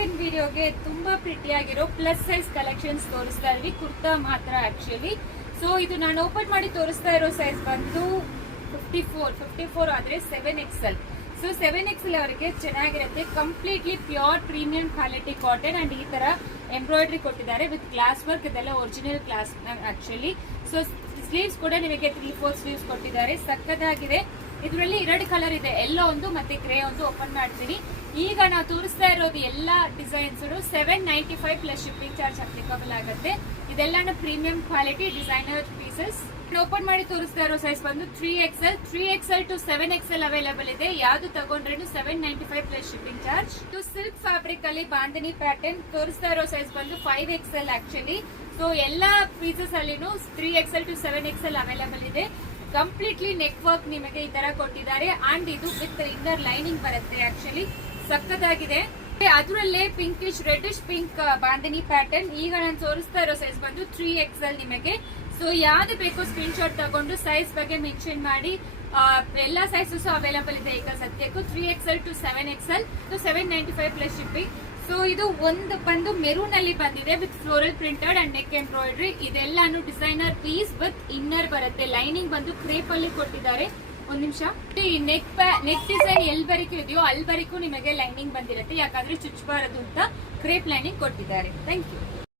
ಇವತ್ತಿನ ವಿಡಿಯೋಗೆ ತುಂಬಾ ಪ್ರಿಟಿಯಾಗಿರೋ ಪ್ಲಸ್ ಸೈಜ್ ಕಲೆಕ್ಷನ್ಸ್ ತೋರಿಸ್ತಾ ಇದ್ವಿ, ಕುರ್ತಾ ಮಾತ್ರ ಆಕ್ಚುಲಿ. ಸೊ ಇದು ನಾನು ಓಪನ್ ಮಾಡಿ ತೋರಿಸ್ತಾ ಇರೋ ಸೈಜ್ ಬಂದು 54 ಆದ್ರೆ 7XL. ಸೊ 7XL ಅವರಿಗೆ ಚೆನ್ನಾಗಿರುತ್ತೆ. Completely pure premium quality cotton and ಈ ತರ ಎಂಬ್ರಾಯ್ಡ್ರಿ ಕೊಟ್ಟಿದ್ದಾರೆ ವಿತ್ ಗ್ಲಾಸ್ ವರ್ಕ್. ಇದೆಲ್ಲ original glass actually. So sleeves ಕೂಡ ನಿಮಗೆ 3-4 ಸ್ಲೀವ್ಸ್ ಕೊಟ್ಟಿದ್ದಾರೆ. ಸಕ್ಕದಾಗಿದೆ. ಇದರಲ್ಲಿ 2 ಕಲರ್ ಇದೆ, ಎಲ್ಲೋ ಒಂದು ಮತ್ತೆ ಗ್ರೇ ಒಂದು. ಓಪನ್ ಮಾಡ್ತೀನಿ. ಈಗ ನಾವು ತೋರಿಸ್ತಾ ಇರೋದು ಎಲ್ಲಾ designs 795 plus shipping charge applicable ಆಗುತ್ತೆ. ಇದೆಲ್ಲಾನು premium quality designer pieces. Open ಮಾಡಿ ತೋರಿಸ್ತಾ ಇರೋ ಸೈಜ್ ಬಂದು 3XL ಟು 7XL ಅವೈಲೇಬಲ್ ಇದೆ. ಯಾವ್ದು ತಗೊಂಡ್ರೇನು 795 ಪ್ಲಸ್ ಶಿಪ್ಪಿಂಗ್ ಚಾರ್ಜ್. ಇದು ಸಿಲ್ಕ್ ಫ್ಯಾಬ್ರಿಕ್ ಅಲ್ಲಿ ಬಾಂಧನಿ ಪ್ಯಾಟರ್ನ್. ತೋರಿಸ್ತಾ ಇರೋ ಸೈಜ್ ಬಂದು 5XL ಆಕ್ಚುಲಿ. ಸೊ ಎಲ್ಲಾ ಪೀಸಸ್ ಅಲ್ಲಿನೂ 3XL ಟು 7XL ಅವೈಲೇಬಲ್ ಇದೆ. ಕಂಪ್ಲೀಟ್ಲಿ ನೆಕ್ ವರ್ಕ್ ನಿಮಗೆ ಈ ತರ ಕೊಟ್ಟಿದ್ದಾರೆ ಅಂಡ್ ಇದು ವಿತ್ ಇನ್ನರ್ ಲೈನಿಂಗ್ ಬರುತ್ತೆ. ಆಕ್ಚುಲಿ ಸಕ್ಕತ್ತಾಗಿದೆ. ಅದರಲ್ಲೇ pinkish reddish pink bandhani pattern. ಈಗ ನಾನು ತೋರಿಸ್ತಾ ಇರೋ ಸೈಜ್ ಬಂದು 3XL ನಿಮಗೆ. ಸೊ ಯಾವ್ದು ಬೇಕೋ ಸ್ಕ್ರೀನ್ ಶಾಟ್ ತಗೊಂಡು ಸೈಜ್ ಬಗ್ಗೆ ಮೆನ್ಷನ್ ಮಾಡಿ. ಎಲ್ಲಾ ಸೈಜಸ್ ಅವೈಲೇಬಲ್ ಇದೆ ಈಗ ಸದ್ಯಕ್ಕೂ. 3XL to 7XL 795 plus shipping. So ಇದು ಒಂದು ಬಂದು ಮೆರೂನ್ ಅಲ್ಲಿ ಬಂದಿದೆ with floral printed and neck embroidery. ಇದೆಲ್ಲಾನು ಡಿಸೈನರ್ ಪೀಸ್ ವಿತ್ ಇನ್ನರ್ ಬರುತ್ತೆ. ಲೈನಿಂಗ್ ಬಂದು ಕ್ರೇಪ್ ಅಲ್ಲಿ ಕೊಟ್ಟಿದ್ದಾರೆ. ಒಂದ್ ನಿಮಿಷ. ಈ ನೆಕ್ ಡಿಸೈನ್ ಎಲ್ವರೆಗೂ ಇದೆಯೋ ಅಲ್ವರೆಗೂ ನಿಮಗೆ ಲೈನಿಂಗ್ ಬಂದಿರುತ್ತೆ, ಯಾಕಂದ್ರೆ ಚುಚ್ಚಬಾರದು ಅಂತ ಕ್ರೇಪ್ ಲೈನಿಂಗ್ ಕೊಟ್ಟಿದ್ದಾರೆ. Thank you.